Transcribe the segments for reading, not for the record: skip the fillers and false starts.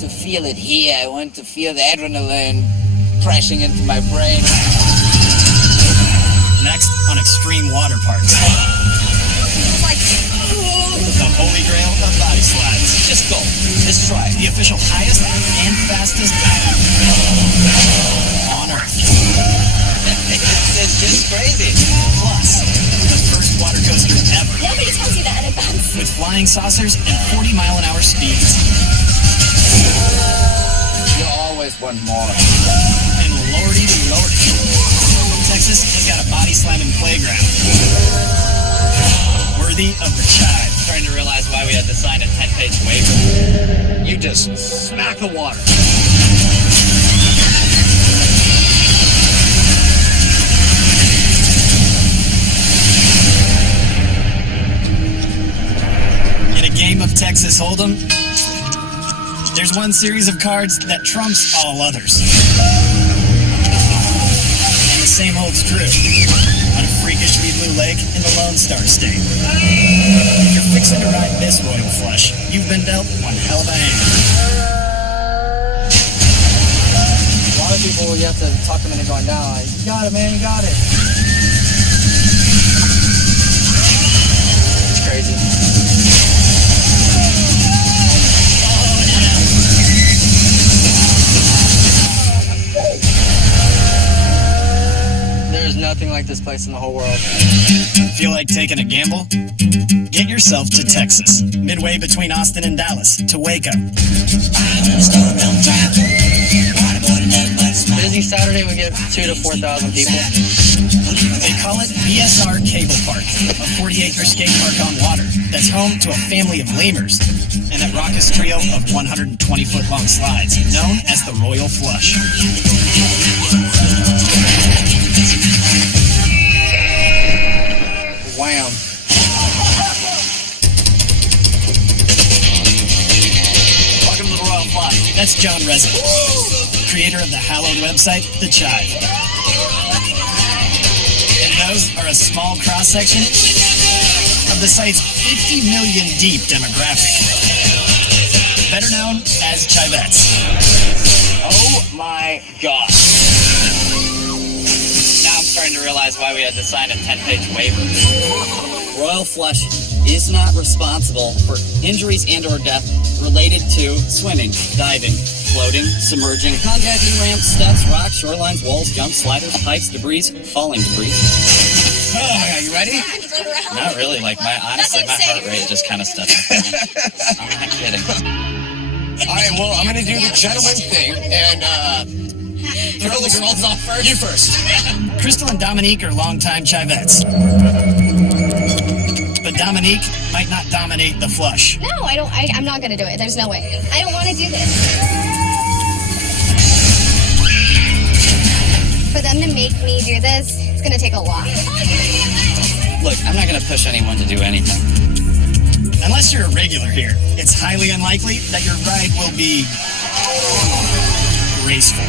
to feel it here. I want to feel the adrenaline crashing into my brain. Next on Xtreme Waterparks. The holy grail of body slides. Just go. Just try. The official highest and fastest on Earth. It's just crazy. Plus, the first water coaster ever. Nobody tells you that in advance. With flying saucers and 40-mile-an-hour speeds. You always want more. And lordy lordy, Texas has got a body slamming playground. Worthy of the chive. Starting to realize why we had to sign a 10-page waiver. You just smack the water. In a game of Texas Hold'em, there's one series of cards that trumps all others. And the same holds true on a freakishly blue lake in the Lone Star State. If you're fixing to ride this royal flush, you've been dealt one hell of a hand. A lot of people, you have to talk them into going down. Like, you got it, man, you got it. It's crazy. There's nothing like this place in the whole world. Feel like taking a gamble? Get yourself to Texas, midway between Austin and Dallas, to Waco. Busy Saturday, we get 2,000 to 4,000 people. They call it BSR Cable Park, a 40-acre skate park on water that's home to a family of lemurs and that raucous trio of 120-foot-long slides known as the Royal Flush. Wham. Welcome to the Royal Flush. That's John Resin, creator of the hallowed website, The Chive. And those are a small cross-section of the site's 50 million deep demographic, better known as Chivettes. Oh my gosh. Now I'm starting to realize why we had to sign a 10-page waiver. Royal Flush is not responsible for injuries and or death related to swimming, diving, floating, submerging, contacting ramps, steps, rocks, shorelines, walls, jumps, sliders, heights, debris, falling debris. Oh, are you ready? Not really. Honestly, my heart rate just kind of stepped up. I'm not kidding. All right, well, I'm going to do the gentleman thing, and throw the girls off first. You first. Crystal and Dominique are longtime Chivettes. But Dominique might not dominate the flush. No, I don't. I'm not gonna do it. There's no way. I don't want to do this. For them to make me do this, it's gonna take a lot. Look, I'm not going to push anyone to do anything. Unless you're a regular here, it's highly unlikely that your ride will be graceful.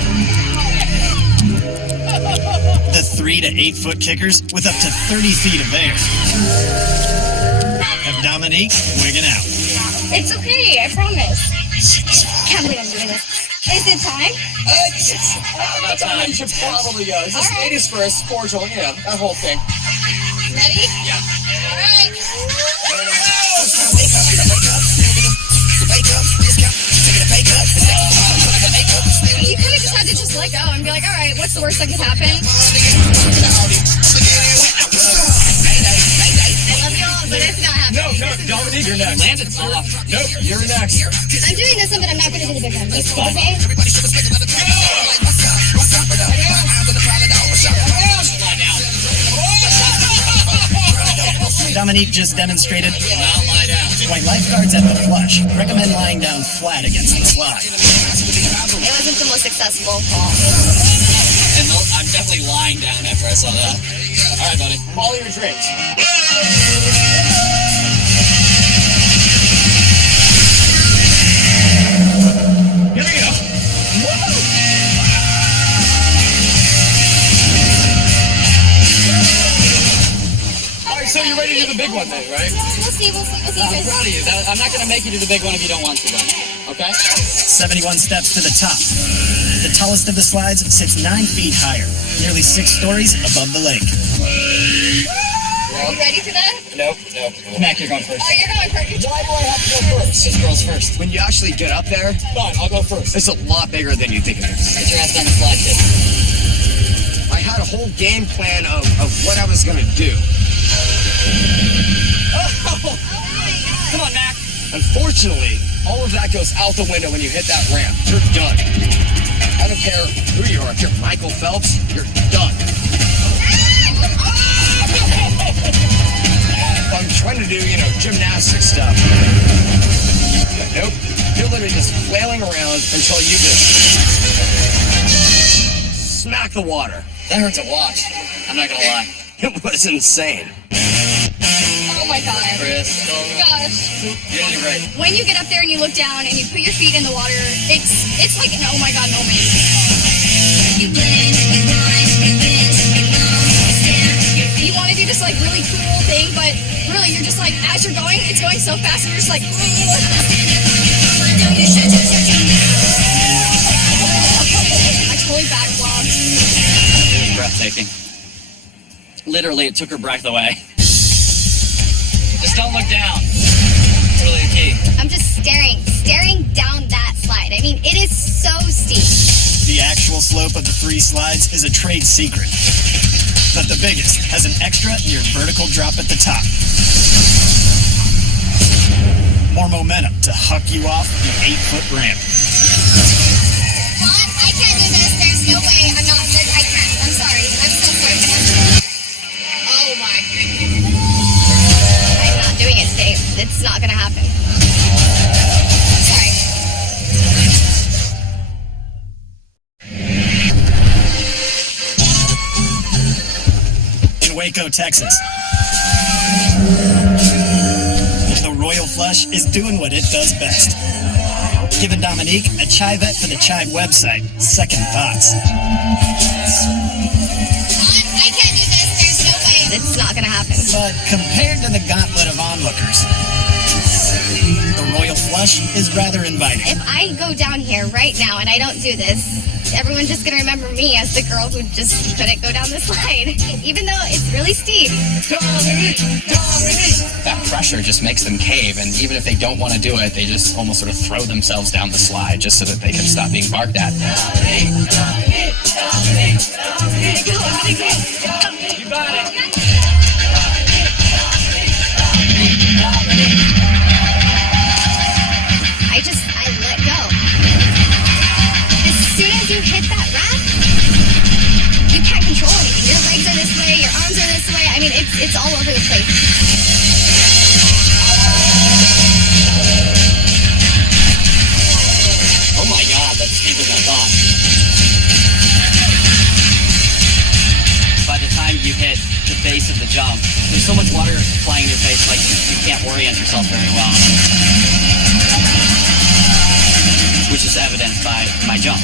The 3 to 8 foot kickers with up to 30 feet of air have Dominique wigging out. It's okay. I promise. Can't believe I'm doing this. Is it time? About time. You should probably go. It's just ladies first, cordial, you know, that whole thing. Ready? Yeah. All right. You kind of just had to just let go and be like, all right, what's the worst that could happen? I love you all, but it's not happening. No, Dominique, you're next. Landed off. Nope, you're next. I'm doing this one, but I'm not going to do the big one. That's fine. Okay? Dominique just demonstrated why lifeguards at the flush recommend lying down flat against the slide. It wasn't the most successful fall. And I'm definitely lying down after I saw that. All right, buddy. Follow your drinks. Here we go. All right, so you ready to do the big big one then, right? We'll see. We'll see. I'm proud of you. I'm not going to make you do the big one if you don't want to, though. Okay? 71 steps to the top. The tallest of the slides sits 9 feet higher, nearly 6 stories above the lake. Are you ready for that? Nope. Mac, you're going first. Oh, you're going first. Why do I have to go first? Just girls first. When you actually get up there, fine, I'll go first. It's a lot bigger than you think it is. Get your ass down the slide, kid. I had a whole game plan of what I was gonna do. Oh! Come on, Mac. Unfortunately, all of that goes out the window when you hit that ramp. You're done. I don't care who you are. If you're Michael Phelps, you're done. I'm trying to do, gymnastic stuff. But nope. You're literally just flailing around until you just smack the water. That hurt to watch. I'm not going to lie. It was insane. Oh my god. Crystal. Gosh. You're doing great. When you get up there and you look down and you put your feet in the water, it's like an oh my god moment. You want to do this like really cool thing, but really you're just like, as you're going, it's going so fast and you're just like, I totally backlogged. Breathtaking. Literally, it took her breath away. Just don't look down. It's really the key. I'm just staring down that slide. I mean, it is so steep. The actual slope of the 3 slides is a trade secret. But the biggest has an extra near vertical drop at the top. More momentum to huck you off the 8-foot ramp. Mom, I can't do this. There's no way. I can't. I'm sorry. I'm so sorry. Oh my goodness. I'm not doing it today. It's not gonna happen. Sorry. In Waco, Texas, the Royal Flush is doing what it does best. Giving Dominique, a chivette for the Chive website, second thoughts. Mom, I can't do this. There's no way. It's not gonna happen. But compared to the gauntlet of onlookers, the Royal Flush is rather inviting. If I go down here right now and I don't do this, everyone's just gonna remember me as the girl who just couldn't go down the slide, even though it's really steep. That pressure just makes them cave, and even if they don't want to do it, they just almost sort of throw themselves down the slide just so that they can stop being barked at. You got it. I let go. As soon as you hit that ramp, you can't control anything. Your legs are this way, your arms are this way. I mean, it's all over the place. Oh my god, that's steeper than I thought. By the time you hit the base of the jump, there's so much water flying in your face, like you can't orient yourself very well. Which is evidenced by my jump.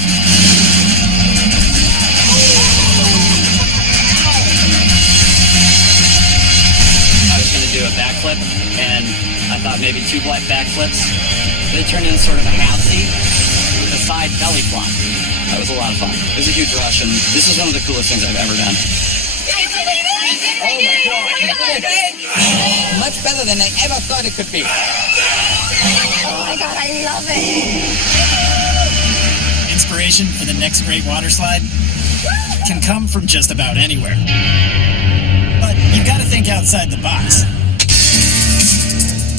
I was going to do a backflip, and I thought maybe 2 backflips. But it turned into sort of a half seat with a side belly flop. That was a lot of fun. It was a huge rush, and this was one of the coolest things I've ever done. Much better than I ever thought it could be. Oh my god, I love it. Inspiration for the next great water slide can come from just about anywhere. But you've got to think outside the box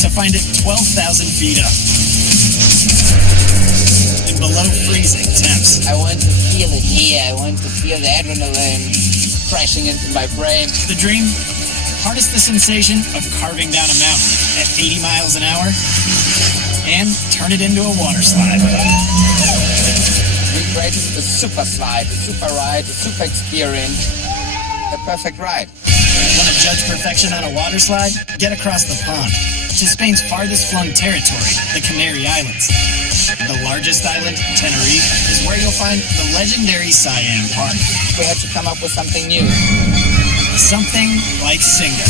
to find it 12,000 feet up in below freezing temps. I want to feel it here. I want to feel the adrenaline crashing into my brain. The dream? Harness the sensation of carving down a mountain at 80 miles an hour and turn it into a water slide. We created the super slide, the super ride, the super experience, the perfect ride. Want to judge perfection on a water slide? Get across the pond to Spain's farthest flung territory, the Canary Islands. The largest island, Tenerife, is where you'll find the legendary Siam Park. We had to come up with something new. Something like Singa.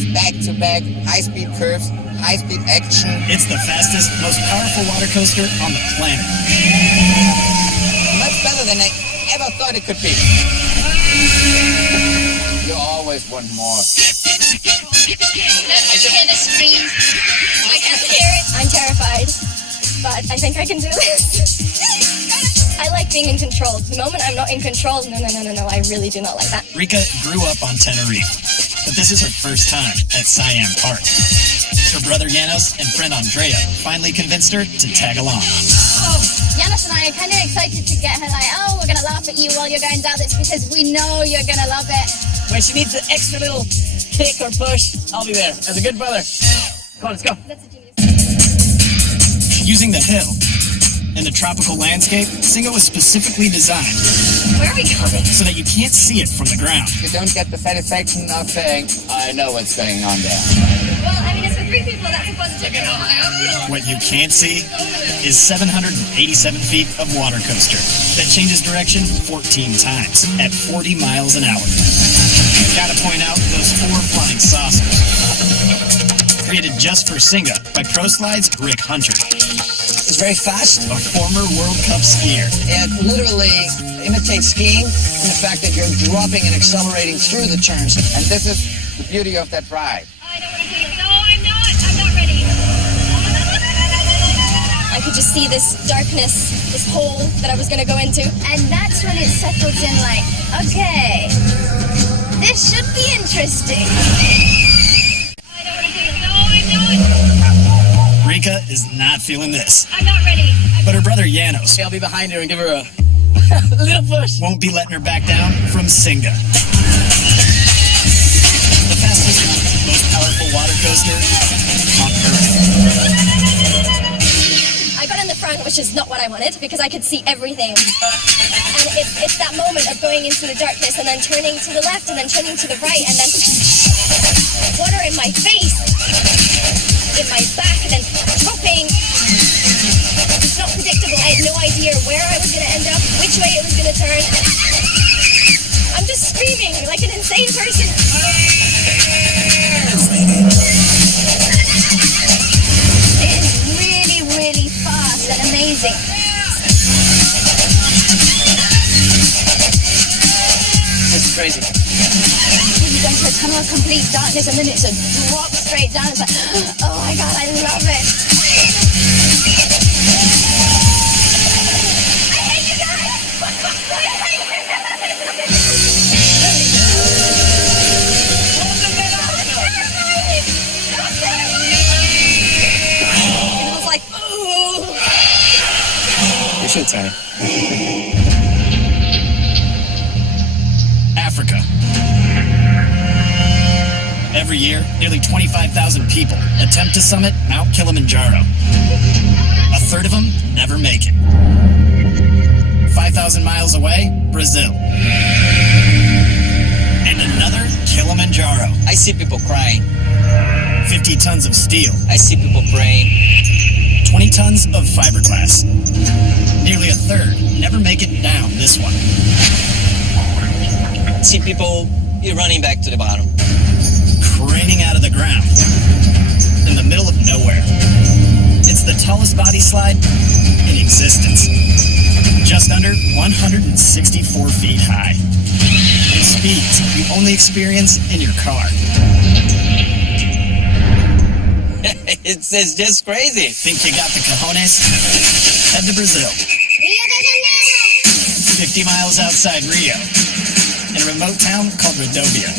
It's back-to-back, high-speed curves, high-speed action. It's the fastest, most powerful water coaster on the planet. Much better than I ever thought it could be. You always want more. Look, I can hear the screams. I can hear it. I'm terrified, but I think I can do this. I like being in control. The moment I'm not in control, no, I really do not like that. Rika grew up on Tenerife, but this is her first time at Siam Park. Her brother Janos and friend Andrea finally convinced her to tag along. Janos and I are kind of excited to get her like, oh, we're going to laugh at you while you're going down this because we know you're going to love it. When she needs an extra little kick or push, I'll be there as a good brother. Come on, let's go. That's a genius. Using the hill and the tropical landscape, Singa was specifically designed Where are we going? so that you can't see it from the ground. You don't get the satisfaction of saying, I know what's going on there. Well, I mean, it's for 3 people. That's a positive thing. What you can't see is 787 feet of water coaster that changes direction 14 times at 40 miles an hour. Gotta point out those 4 flying saucers. Created just for Singa by Pro Slide's Rick Hunter, It's very fast. a former World Cup skier. It literally imitates skiing in the fact that you're dropping and accelerating through the turns. And this is the beauty of that ride. I don't want to do it. No, I'm not. I'm not ready. I could just see this darkness, this hole that I was going to go into. And that's when it settles in like, okay, this should be interesting. I don't want to do it. No, I'm not. Rika is not feeling this, I'm not ready. but her brother Janos I'll be behind her and give her a little push. won't be letting her back down from Singa. The fastest, most powerful water coaster on Earth. I got in the front, which is not what I wanted, because I could see everything. And it's that moment of going into the darkness and then turning to the left and then turning to the right and then water in my face, in my back, and then dropping. It's not predictable. I had no idea where I was going to end up, which way it was going to turn. I'm just screaming like an insane person. It is really, really fast and amazing. This is crazy. You go into a tunnel of complete darkness and then it's a drop straight down. It's like, oh my god, I love it. I hate you guys. It was like, ooh. You should try it. Africa. Every year, nearly 25,000 people attempt to summit Mount Kilimanjaro. A third of them never make it. 5,000 miles away, Brazil. And another Kilimanjaro. I see people crying. 50 tons of steel. I see people praying. 20 tons of fiberglass. Nearly a third never make it down this one. I see people running back to the bottom. Craning out of the ground in the middle of nowhere. It's the tallest body slide in existence. Just under 164 feet high. And speeds you only experience in your car. It's just crazy. Think you got the cojones? Head to Brazil. 50 miles outside Rio, in a remote town called Rodovia,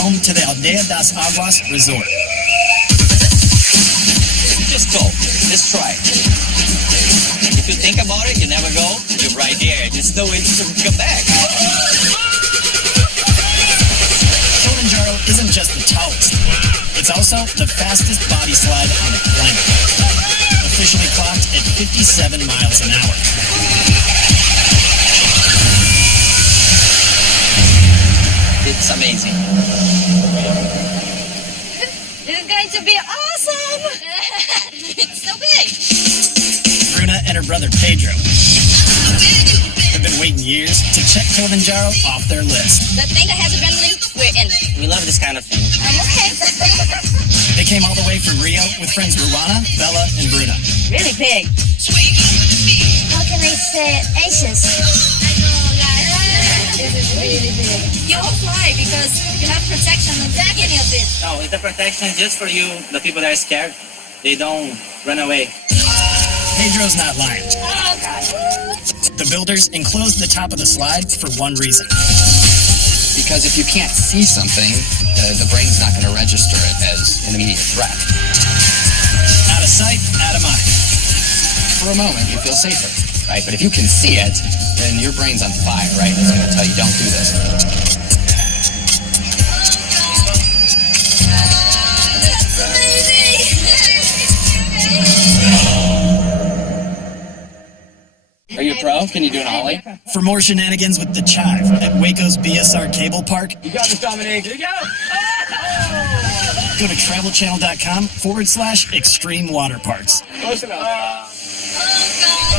home to the Aldea das Aguas Resort. Just go. Just try. If you think about it, you never go. You're right there. There's no way to come back. Kilimanjaro isn't just the tallest. It's also the fastest body slide on the planet. Officially clocked at 57 miles an hour. It's amazing. This is going to be awesome. It's so big. Bruna and her brother Pedro have been waiting years to check Kilimanjaro off their list. The thing that has adrenaline, we're in. We love this kind of thing. I'm okay. They came all the way from Rio with friends Ruana, Bella, and Bruna. Really big. How can I say anxious? This is really big. You won't fly because you have protection on the beginning of it. No, it's a protection just for you, the people that are scared. They don't run away. Pedro's not lying. Oh, God. The builders enclosed the top of the slide for one reason. Because if you can't see something, the brain's not going to register it as an immediate threat. Out of sight, out of mind. For a moment, you feel safer, right? But if you can see it, then your brain's on fire, right? It's going to tell you, don't do this. That's amazing. Are you a pro? Can you do an ollie? For more shenanigans with the Chive at Waco's BSR Cable Park, You got this, Dominic. Here you go. go to travelchannel.com/Xtreme Waterparks. Close enough. Oh, God.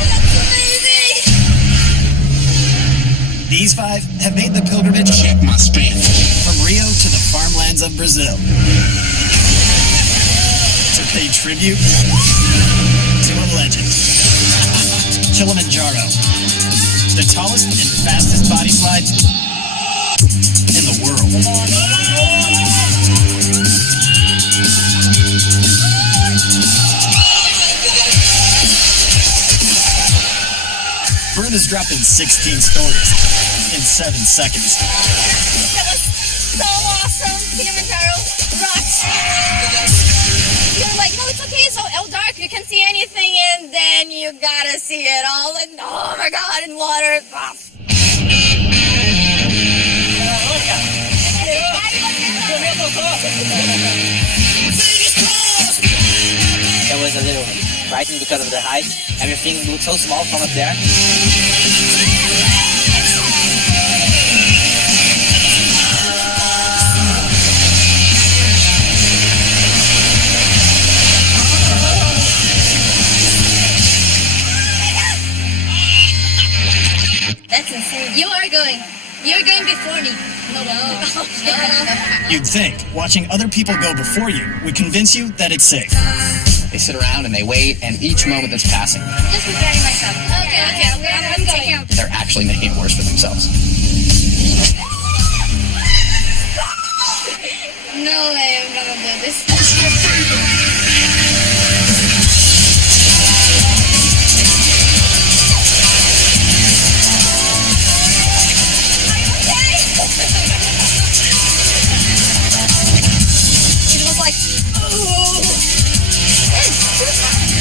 That's amazing. These five have made the pilgrimage Check my spin. from Rio to the farmlands of Brazil to pay tribute to a legend. Kilimanjaro, the tallest and fastest body slide in the world. Bruna's dropping 16 stories in 7 seconds. That was so awesome. Kilimanjaro rocks. You're like, no, it's okay. It's so dark. You can't see anything, and then you gotta see it all. And oh my God, in water. It was a little frightening because of the height. Everything looked so small from up there. That's insane. You're going before me. No. You'd think watching other people go before you would convince you that it's safe. They sit around and they wait, and each moment that's passing, Just preparing myself. Okay. I'm going. they're actually making it worse for themselves. No way I'm gonna do this. It was like, ooh.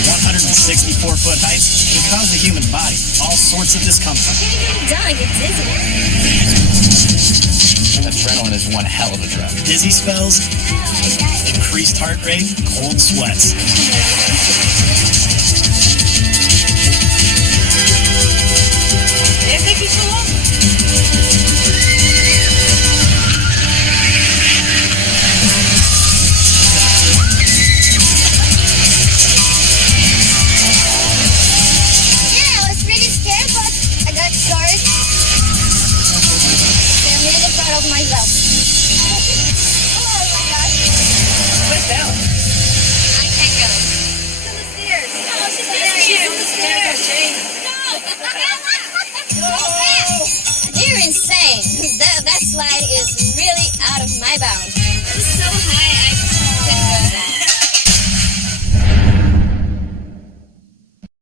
164-foot heights can cause the human body all sorts of discomfort. Getting him done, I get dizzy. Adrenaline is one hell of a drug. Dizzy spells, increased heart rate, cold sweats. Did it take you so long? Yeah, I was pretty scared, but I got started. I'm really proud of myself. Oh my gosh. What's down? I can't go. To the stairs. No, she's there. To the stairs. No. You're insane. That slide is really out of my bounds. It was so